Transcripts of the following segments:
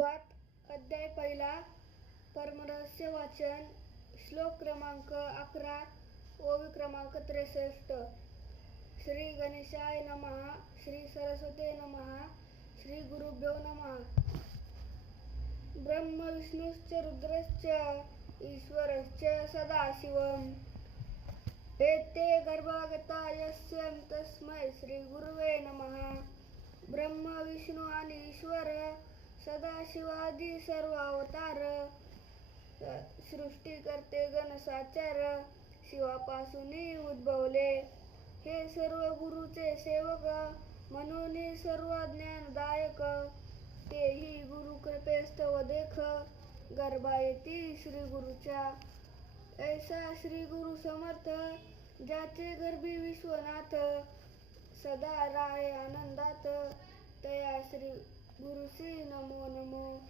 वात अध्याय पहिला. परमरहस्य वाचन. श्लोक क्रमांक 11, ओवी क्रमांक 63. श्री गणेशाय नमः. श्री सरस्वते नमः. श्री गुरुभ्यो नमः. ब्रह्म विष्णुश्च रुद्रश्च ईश्वरश्च सदाशिवम् एते गर्भागता यस्य तस्मै श्री गुरुवे नमः. ब्रह्म विष्णू आणि ईश्वर सदाशिवादी सर्व अवतार सृष्टी करते गणसाचार शिवापासून उद्भवले. हे सर्व गुरुचे सेवक म्हणून सर्व ज्ञानदायक तेही गुरु कृपेस्तव देख गर्भा येती श्री गुरुच्या. ऐसा श्री गुरु समर्थ ज्याचे गर्भी विश्वनाथ सदा राहे आनंदात तया श्री गुरुसी नमो नमो.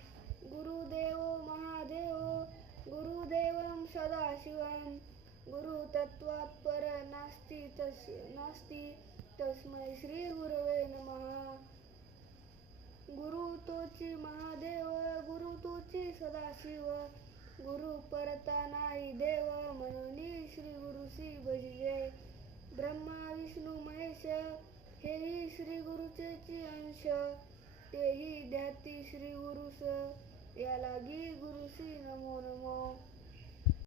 गुरुदेवो महादेव गुरुदेवं सदाशिवं गुरु तत्वात् पर नास्ति तस्मै श्री गुरवे नमः. गुरु तोची महादेव गुरु तोची सदाशिव गुरु परता नाही देव म्हणून श्री गुरुसी भजिजे. ब्रह्मा विष्णू महेश हेही श्री गुरुचेची अंश तेही ध्याती श्री गुरुस या लागी गुरुसी नमो नमो.